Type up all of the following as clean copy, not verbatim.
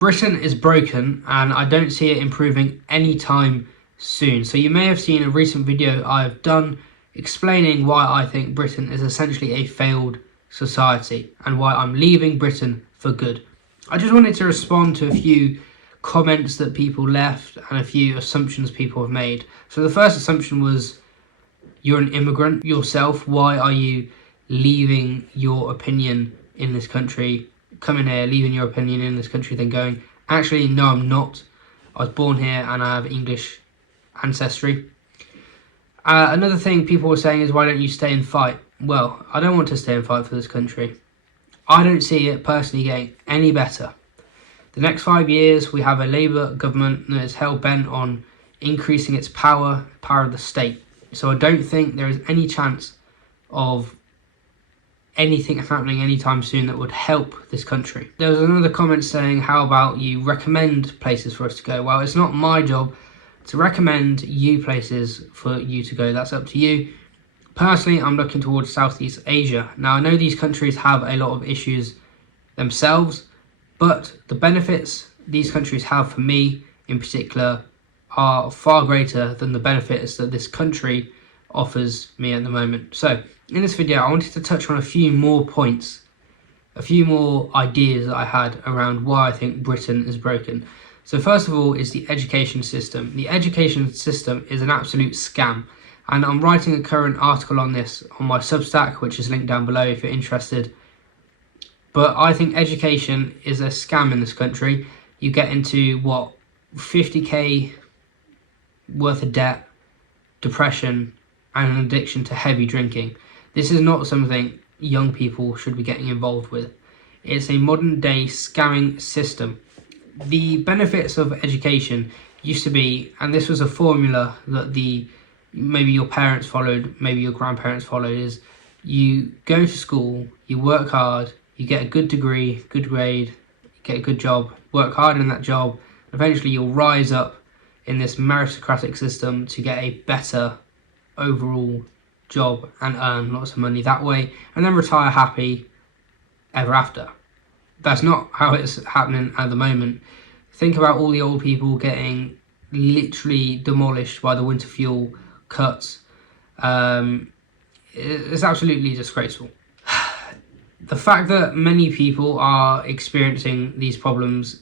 Britain is broken and I don't see it improving anytime soon. So you may have seen a recent video I've done explaining why I think Britain is essentially a failed society and why I'm leaving Britain for good. I just wanted to respond to a few comments that people left and a few assumptions people have made. So the first assumption was, you're an immigrant yourself, why are you leaving your opinion in this country, coming here, leaving your opinion in this country, then going, actually, no, I'm not. I was born here and I have English ancestry. Another thing people were saying is, why don't you stay and fight? Well, I don't want to stay and fight for this country. I don't see it personally getting any better. The next 5 years, we have a Labour government that is hell-bent on increasing its power of the state. So I don't think there is any chance of anything happening anytime soon that would help this country. There was another comment saying, how about you recommend places for us to go? Well, it's not my job to recommend you places for you to go. That's up to you. Personally, I'm looking towards Southeast Asia. Now, I know these countries have a lot of issues themselves, but the benefits these countries have for me in particular are far greater than the benefits that this country offers me at the moment. So in this video, I wanted to touch on a few more points, a few more ideas that I had around why I think Britain is broken. So first of all is the education system. The education system is an absolute scam, and I'm writing a current article on this on my Substack, which is linked down below if you're interested. But I think education is a scam in this country. You get into, what, 50k worth of debt, depression, and an addiction to heavy drinking. This is not something young people should be getting involved with. It's a modern day scamming system. The benefits of education used to be, and this was a formula that maybe your parents followed, maybe your grandparents followed, is you go to school, you work hard, you get a good degree, good grade, you get a good job, work hard in that job, eventually you'll rise up in this meritocratic system to get a better overall job and earn lots of money that way, and then retire happy ever after. That's not how it's happening at the moment. Think about all the old people getting literally demolished by the winter fuel cuts. It's absolutely disgraceful. The fact that many people are experiencing these problems,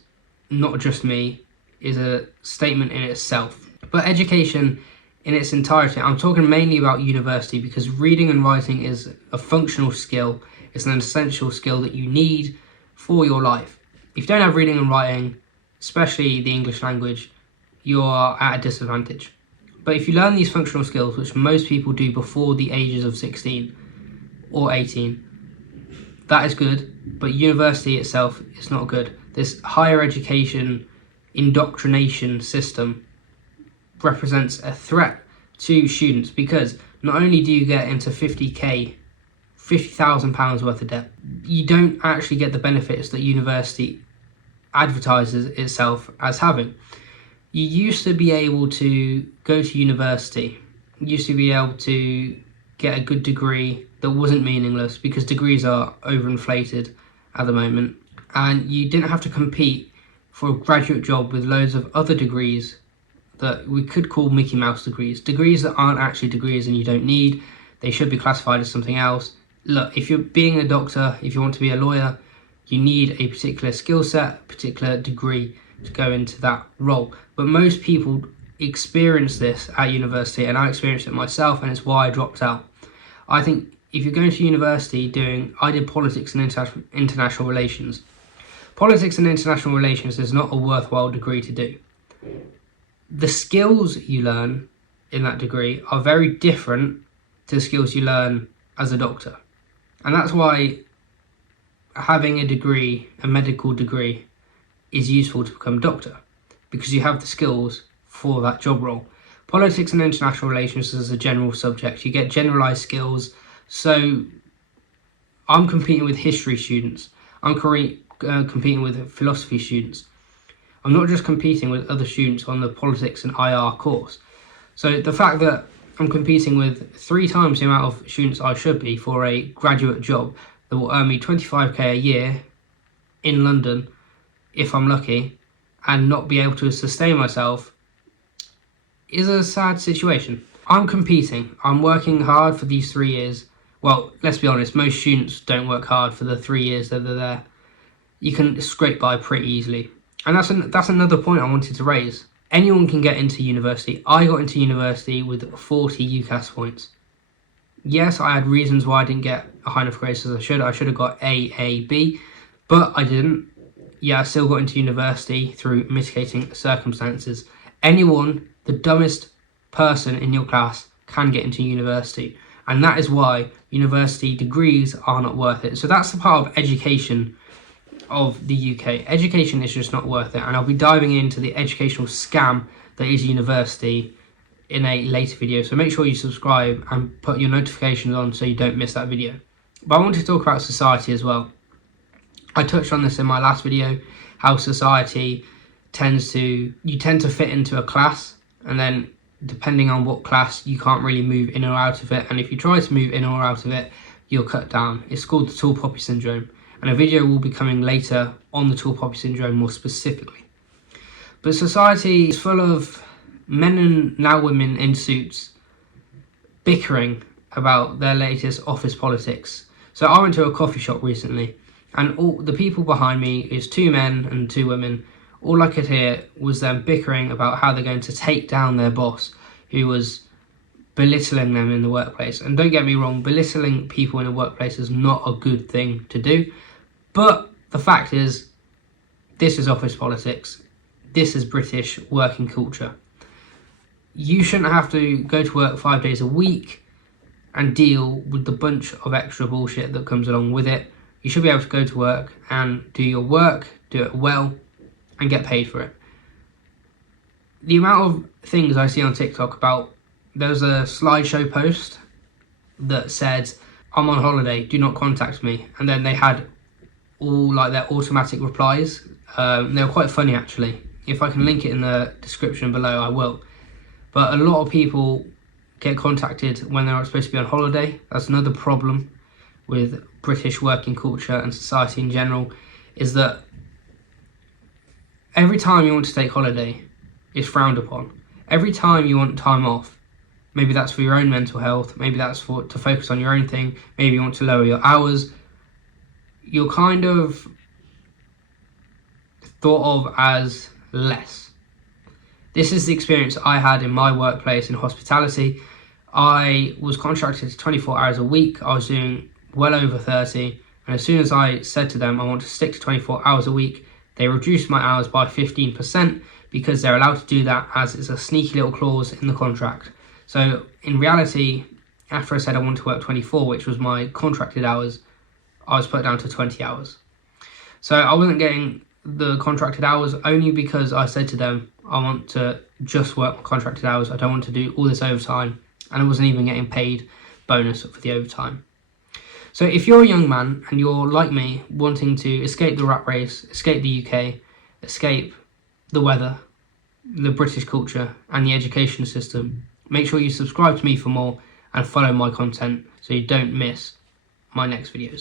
not just me, is a statement in itself. But education in its entirety, I'm talking mainly about university, because reading and writing is a functional skill. It's an essential skill that you need for your life. If you don't have reading and writing, especially the English language, you are at a disadvantage. But if you learn these functional skills, which most people do before the ages of 16 or 18, that is good, but university itself is not good. This higher education indoctrination system represents a threat to students, because not only do you get into £50,000 worth of debt, you don't actually get the benefits that university advertises itself as having. You used to be able to go to university, you used to be able to get a good degree that wasn't meaningless, because degrees are overinflated at the moment, and you didn't have to compete for a graduate job with loads of other degrees that we could call Mickey Mouse degrees that aren't actually degrees and you don't need. They should be classified as something else. Look, if you're being a doctor, if you want to be a lawyer, you need a particular skill set, particular degree to go into that role. But most people experience this at university, and I experienced it myself, and it's why I dropped out. I think if you're going to university I did politics and international relations. Politics and international relations is not a worthwhile degree to do. The skills you learn in that degree are very different to the skills you learn as a doctor. And that's why having a degree, a medical degree, is useful to become a doctor, because you have the skills for that job role. Politics and international relations is a general subject. You get generalized skills. So I'm competing with history students. I'm competing with philosophy students. I'm not just competing with other students on the politics and IR course. So the fact that I'm competing with 3 times the amount of students I should be for a graduate job that will earn me 25k a year in London if I'm lucky, and not be able to sustain myself is a sad situation. I'm competing. I'm working hard for these 3 years. Well, let's be honest, most students don't work hard for the 3 years that they're there. You can scrape by pretty easily. And that's another point I wanted to raise. Anyone can get into university. I got into university with 40 UCAS points. Yes, I had reasons why I didn't get a high enough grades as I should. I should have got A, B, but I didn't. Yeah, I still got into university through mitigating circumstances. Anyone, the dumbest person in your class, can get into university. And that is why university degrees are not worth it. So that's the part of education of the UK. Education is just not worth it. And I'll be diving into the educational scam that is university in a later video. So make sure you subscribe and put your notifications on so you don't miss that video. But I want to talk about society as well. I touched on this in my last video, how society you tend to fit into a class, and then depending on what class, you can't really move in or out of it. And if you try to move in or out of it, you're cut down. It's called the tall poppy syndrome. And a video will be coming later on the tall poppy syndrome more specifically. But society is full of men and now women in suits bickering about their latest office politics. So I went to a coffee shop recently, and all the people behind me is 2 men and 2 women. All I could hear was them bickering about how they're going to take down their boss, who was belittling them in the workplace. And don't get me wrong, belittling people in a workplace is not a good thing to do. But the fact is, this is office politics. This is British working culture. You shouldn't have to go to work 5 days a week and deal with the bunch of extra bullshit that comes along with it. You should be able to go to work and do your work, do it well, and get paid for it. The amount of things I see on TikTok about, there's a slideshow post that said, I'm on holiday, do not contact me. And then they had all like their automatic replies. They were quite funny actually. If I can link it in the description below, I will. But a lot of people get contacted when they're supposed to be on holiday. That's another problem with British working culture and society in general, is that every time you want to take holiday, it's frowned upon. Every time you want time off, maybe that's for your own mental health, maybe that's to focus on your own thing, maybe you want to lower your hours, you're kind of thought of as less. This is the experience I had in my workplace in hospitality. I was contracted to 24 hours a week. I was doing well over 30. And as soon as I said to them, I want to stick to 24 hours a week, they reduced my hours by 15% because they're allowed to do that, as it's a sneaky little clause in the contract. So in reality, after I said I want to work 24, which was my contracted hours, I was put down to 20 hours. So I wasn't getting the contracted hours only because I said to them, I want to just work my contracted hours. I don't want to do all this overtime. And I wasn't even getting paid bonus for the overtime. So if you're a young man and you're like me, wanting to escape the rat race, escape the UK, escape the weather, the British culture and the education system, make sure you subscribe to me for more and follow my content so you don't miss my next videos.